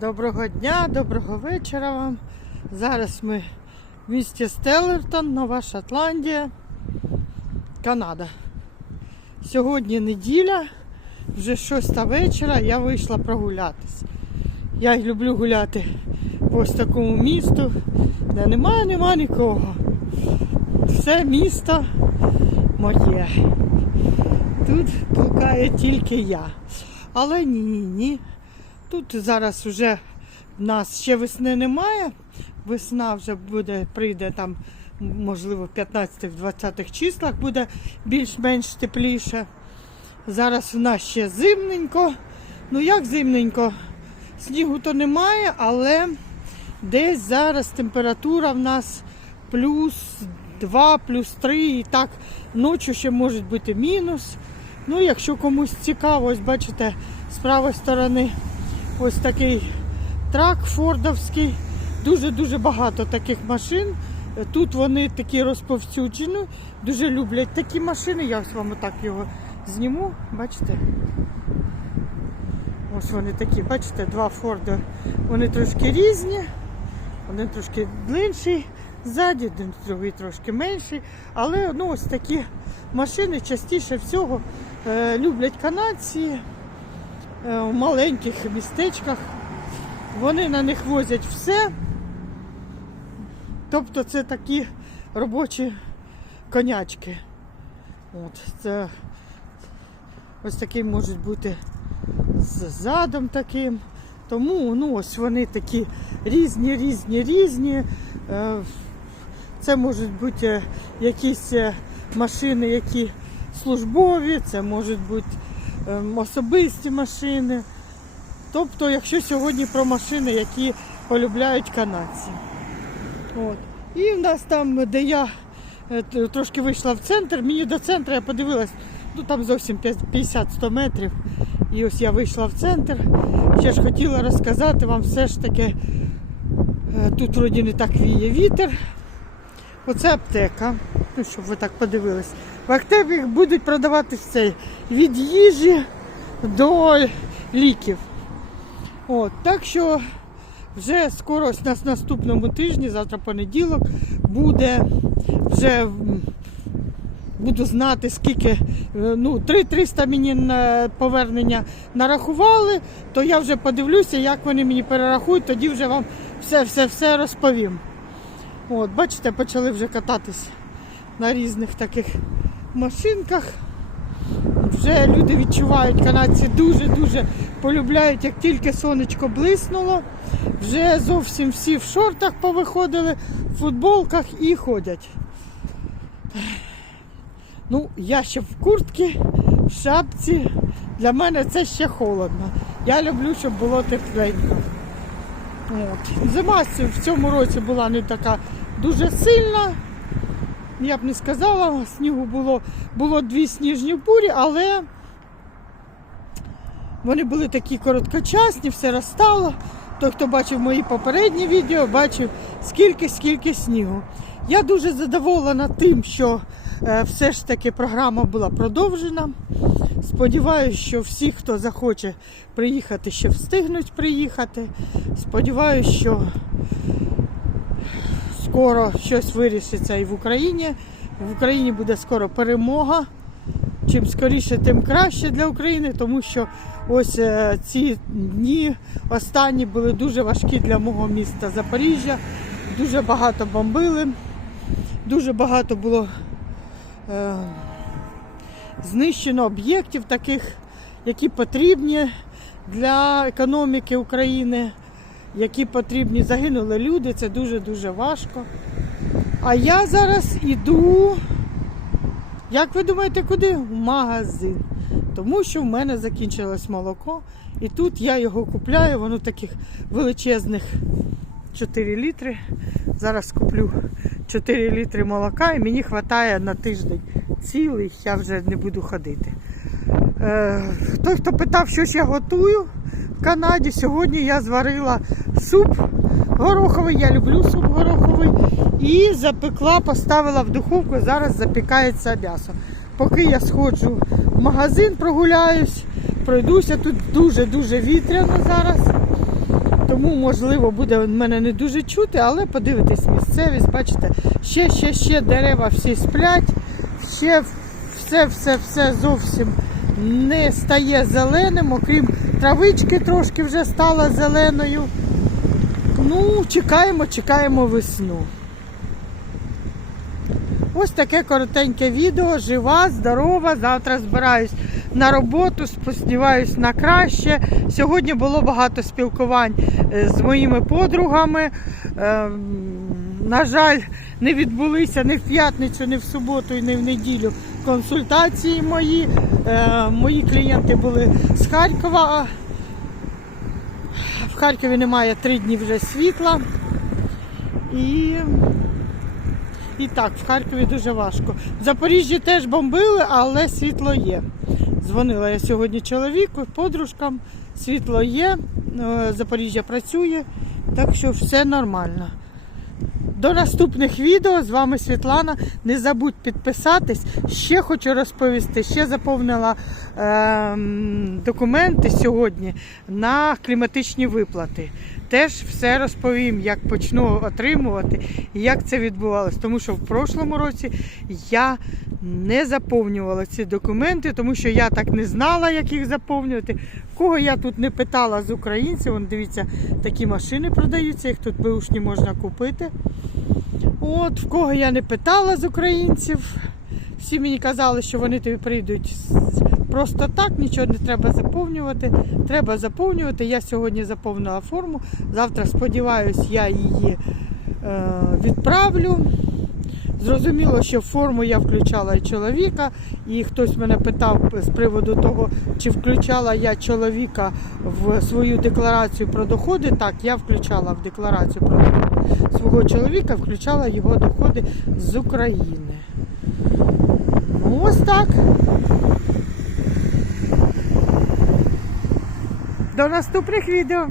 Доброго дня, доброго вечора вам. Зараз ми в місті Стеллертон, Нова Шотландія, Канада. Сьогодні неділя, вже 6 вечора, я вийшла прогулятись. Я люблю гуляти по ось такому місту, де нема, нема нікого. Все місто моє. Тут блукає тільки я. Але ні, ні, ні. Тут зараз вже в нас ще весни немає. Весна вже буде, прийде там, можливо, в 15-20 числах буде більш-менш тепліше. Зараз в нас ще зимненько. Ну як зимненько? Снігу то немає, але десь зараз температура в нас плюс 2, плюс 3 і так ночі ще може бути мінус. Ну, якщо комусь цікаво, ось бачите, з правої сторони ось такий трак фордовський. Дуже-дуже багато таких машин. Тут вони такі розповсюджені. Дуже люблять такі машини. Я ось вам отак його зніму. Бачите? Ось вони такі, бачите, два Форди. Вони трошки різні. Один трошки длинший ззаді, один другий трошки менший. Але ну, ось такі машини частіше всього е, люблять канадці в маленьких містечках. Вони на них возять все. Тобто це такі робочі конячки. От, це ось такий можуть бути з задом таким. Тому ну, ось вони такі різні, різні, різні. Е, Це можуть бути е, якісь е, машини, які службові, це можуть бути особисті машини. Тобто, якщо сьогодні про машини, які полюбляють канадці. От. І в нас там, де я е, трошки вийшла в центр, мені до центру я подивилась, ну там зовсім 50-100 метрів. І ось я вийшла в центр. Ще ж хотіла розказати вам все ж таки, е, тут вроді не так віє вітер. Оце аптека. Ну, щоб ви так подивились. В аптеках будуть продавати все від їжі до ліків. От, так що вже скоро ось на наступному тижні, завтра понеділок, буде вже буду знати, скільки, е, ну, 3-300 мені на повернення нарахували, то я вже подивлюся, як вони мені перерахують, тоді вже вам все-все-все розповім. От, бачите, почали вже кататись на різних таких машинках. Вже люди відчувають, канадці дуже-дуже полюбляють, як тільки сонечко блиснуло. Вже зовсім всі в шортах повиходили, в футболках і ходять. Ну, я ще в куртці, в шапці. Для мене це ще холодно. Я люблю, щоб було тепленько. От. Зима в цьому році була не така дуже сильна. Я б не сказала, снігу було, було дві сніжні бурі, але вони були такі короткочасні, все розстало. Той, хто бачив мої попередні відео, бачив скільки, скільки снігу. Я дуже задоволена тим, що е, все ж таки програма була продовжена. Сподіваюсь, що всі, хто захоче приїхати, ще встигнуть приїхати. Сподіваюсь, що скоро щось вирішиться і в Україні. В Україні буде скоро перемога. Чим скоріше, тим краще для України, тому що ось е, ці дні останні були дуже важкі для мого міста Запоріжжя. Дуже багато бомбили, дуже багато було е, знищено об'єктів таких, які потрібні для економіки України, які потрібні. Загинули люди, це дуже-дуже важко. А я зараз іду, як ви думаєте, куди? В магазин. Тому що в мене закінчилось молоко. І тут я його купляю, воно таких величезних 4 літри. Зараз куплю 4 літри молока і мені вистачає на тиждень цілий, я вже не буду ходити. Е, той, хто питав, що ж я готую Канаді, сьогодні я зварила суп гороховий, я люблю суп гороховий. І запекла, поставила в духовку, зараз запікається м'ясо. Поки я сходжу в магазин, прогуляюсь, пройдуся, тут дуже-дуже вітряно зараз. Тому, можливо, буде мене не дуже чути, але подивитись місцевість, бачите, ще, ще, ще дерева всі сплять, ще все, все, все зовсім не стає зеленим, окрім травички трошки вже стала зеленою. Ну, чекаємо, чекаємо весну. Ось таке коротеньке відео. Жива, здорова. Завтра збираюсь на роботу, сподіваюсь на краще. Сьогодні було багато спілкувань е, з моїми подругами. На жаль, не відбулися ні в п'ятницю, ні в суботу, і ні в неділю консультації мої. Е, Мої клієнти були з Харкова. В Харкові немає три дні вже світла. І і так, в Харкові дуже важко. В Запоріжжі теж бомбили, але світло є. Дзвонила я сьогодні чоловіку, подружкам, світло є, е, Запоріжжя працює, так що все нормально. До наступних відео з вами Світлана. Не забудь підписатись. Ще хочу розповісти. Ще заповнила ем, документи сьогодні на кліматичні виплати. Теж все розповім, як почну отримувати і як це відбувалося. Тому що в прошлому році я не заповнювала ці документи, тому що я так не знала, як їх заповнювати. Кого я тут не питала з українців, Вон, дивіться, такі машини продаються, їх тут беушні можна купити. От, в кого я не питала з українців, всі мені казали, що вони тобі прийдуть просто так, нічого не треба заповнювати. Треба заповнювати. Я сьогодні заповнила форму. Завтра, сподіваюся, я її е, відправлю. Зрозуміло, що форму я включала і чоловіка, і хтось мене питав з приводу того, чи включала я чоловіка в свою декларацію про доходи. Так, я включала в декларацію про доходи свого чоловіка, включала його доходи з України. Ну, ось так. До наступних відео.